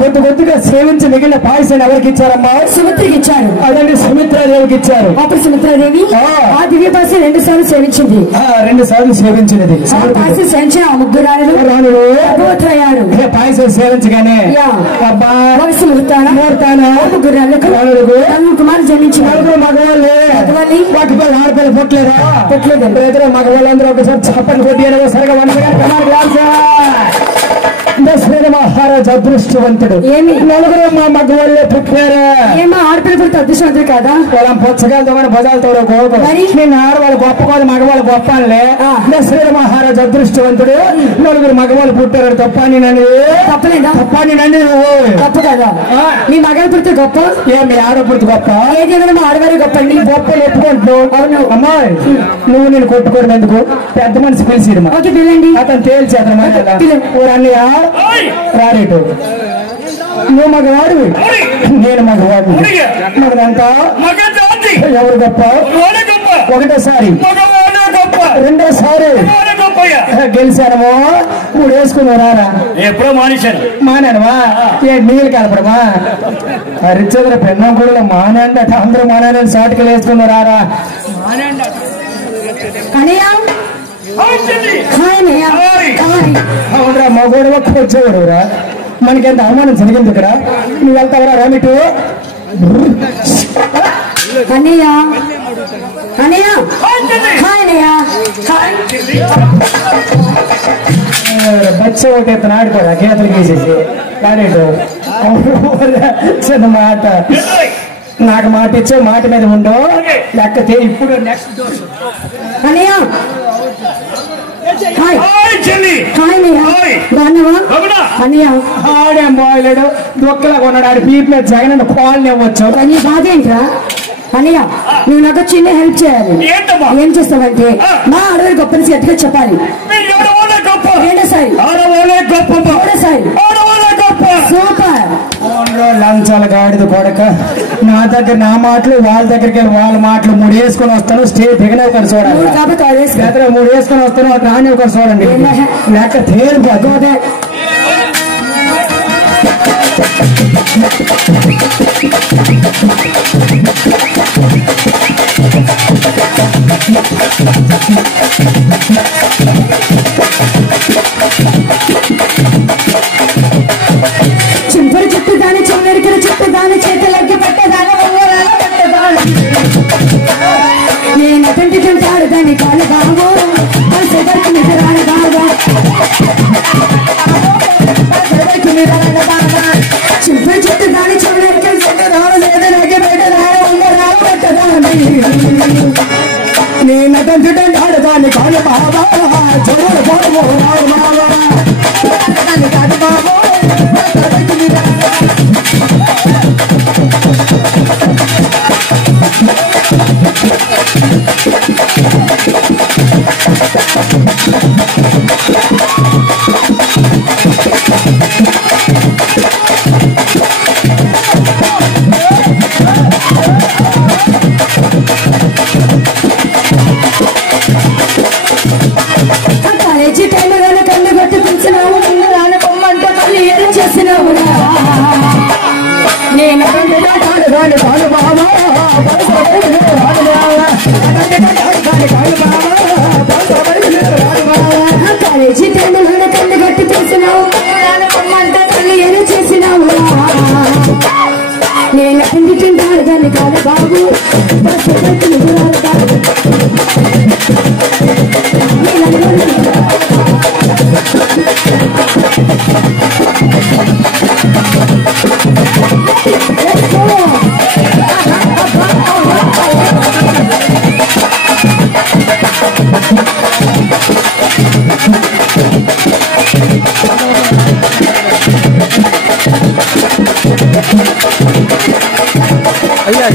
కొద్దిగా సేవించి మిగిలిన పాయసాన్ని ఎవరికి ఇచ్చారమ్మా? సుమిత్రకి ఇచ్చారు. అదండి సుమిత్రాదేవికి ఇచ్చారు. అప్పుడు సుమిత్రాదేవి ఆ దివ్య పాయసం 2 సార్లు సేవించింది. 2 సార్లు సేవించినది. పాయసం సేవించిన ఆ ముగ్గురు రాణులు గర్భవతులయ్యారు. పాయసం సేవించగానే అబ్బా ముగ్గురు రాణులకు కుమారు జన్మించిన మగవాళ్ళే వాటిపై ఆడపిల్ల పుట్టలేదా? పుట్టలేదు. మగవాళ్ళందరూ ఒకసారి చప్పని కొట్టి సరిగా దశరథ మహారాజు అదృష్టవంతుడు. ఏమి నలుగురు మా మగవాళ్ళే పుట్టారా? ఏమో ఆడపిల్ల పుడితే అదృష్టవంతుడు కదా. పొలం పుచ్చకాయలతో భజాలతో గోపం నేను ఆడవాళ్ళు గొప్ప కాదు మగవాళ్ళు గొప్ప అనిలే. దశరథ మహారాజు అదృష్టవంతుడు. నలుగురు మగవాళ్ళు పుట్టారు. తప్పని నన్ను తప్పలేదా? తప్పని నన్ను తప్పు కదా. మీ మగవాళ్ళు పుడితే గొప్ప మీ ఆడ పుడితే గొప్ప ఏదైనా మా ఆడవారి గొప్ప నీ గొప్పలు ఒప్పుకుంటున్నావు. అవును అమ్మా నువ్వు నేను కొట్టుకోవడం ఎందుకు? పెద్ద మనిషి పిలిచి పిల్లండి అతను తేల్చి అతను అన్నయ్య రారేటు నువ్వు మగవాడు నేను మగవాడు మగదంతా ఎవరు గొప్ప? ఒకటోసారి రెండోసారి గెలిచానమో 3 వేసుకున్నారా? ఎప్పుడో మానేనమా? నీళ్ళు కలపడమా? హరిచంద్ర పెన్నం కూడా మానండి అట అందరూ మానని సాటికలు వేసుకున్నారా? అవునరా మగోడు ఒక్క వచ్చేవాడురా మనకి ఎంత అవమానం జరిగింది ఇక్కడ. నువ్వు వెళ్తావరా రామిటు? అన్నయ్య అన్నయ్య బచ్చ ఒకటి ఎత్తన ఆడుకోరా గీతలు గీసేసి రారేటు. చిన్న మాట నాకు మాట ఇచ్చే మాట మీద ఉండో లేకపోతే ఇప్పుడు నెక్స్ట్ అన్నయ్య ఆడేమోలేడు దొక్కలా కొన్నాడు. ఆడి పీప్ మీద జగన్ కాల్ ఇవ్వచ్చు. నీ బాధ ఏంట్రా అన్నయ్య? నువ్వు నాకు చిన్న హెల్ప్ చేయాలి. ఏం చేస్తావంటే మా ఆడవారి గొప్ప నుంచి గట్టిగా చెప్పాలి. సూపర్ లంచాల గాడిద కొడక. నా దగ్గర నా మాటలు వాళ్ళ దగ్గరికి వెళ్ళి వాళ్ళ మాటలు 3 వేసుకొని వస్తాను. స్టేజ్ దిగనే ఒకటి చూడండి. 3 వేసుకొని వస్తాను. అటు రాని ఒకటి చూడండి లేక తేలిపోతే చింపరు చెప్పుదాని చెన్నెరికలు చెప్పుదాని చేతులకి పట్టదాని నేను అతంటి తింటాడు దాన్ని కాలు బాబు చింపరు చెప్పుదాని చెన్నెరికలు నేను అతంటి తింటాడు దాన్ని కాలు బాబా చూడు బాబు కాదు బాబు కాలేజీ టైంలో కన్ను కొట్టి పిలిచినావు. రాని బొమ్మంటే మళ్ళీ ఏం చేసినావు? నేను కాలేజీ టైంలో కన్ను కొట్టి పిలిచినావు. రాని బొమ్మంటే మళ్ళీ ఏం చేసినావు? నేను పిండి తింటాను దాన్ని కాదు బాబు అయ్యా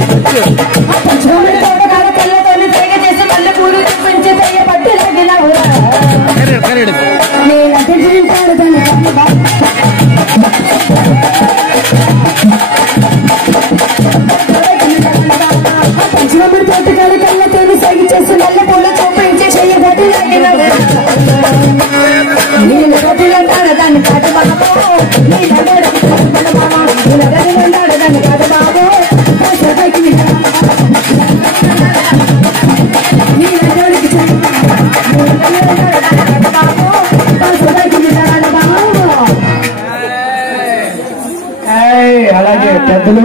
అలాగే పెద్దలు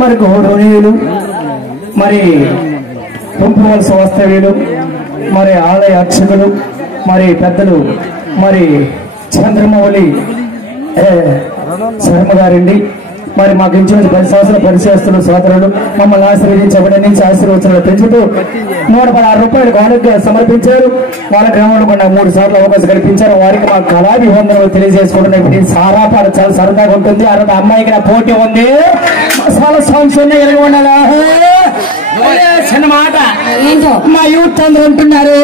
మరి గౌరవనీయులు మరి తుంపువలస వాస్తవ్యులు మరి ఆలయ అర్చకులు మరి పెద్దలు మరి చంద్రమౌళి శర్మ గారండి మరి మాకు ఇంచుమించు 10 సంవత్సరాల పరిచయస్తులు సోదరులు మమ్మల్ని ఆశీర్వదించబడి నుంచి ఆశీర్వచనాలు పెంచుతూ 116 రూపాయలు కానుక సమర్పించారు. వాళ్ళ గ్రామంలో కూడా 3 సార్లు అవకాశం కల్పించారు. వారికి మా కళాభివందనలు తెలియజేసుకుంటున్నాం. ఇప్పుడు సారాపాట చాలా సరదాగా ఉంటుంది. ఆ రోజు అమ్మాయికి నా పోటీ ఉంది. మసాలా సాంగ్స్ ఉన్నాయి. ఎలాగ ఉండాలా చిన్న మాట మా యూత్ అందరూ ఉంటున్నారు.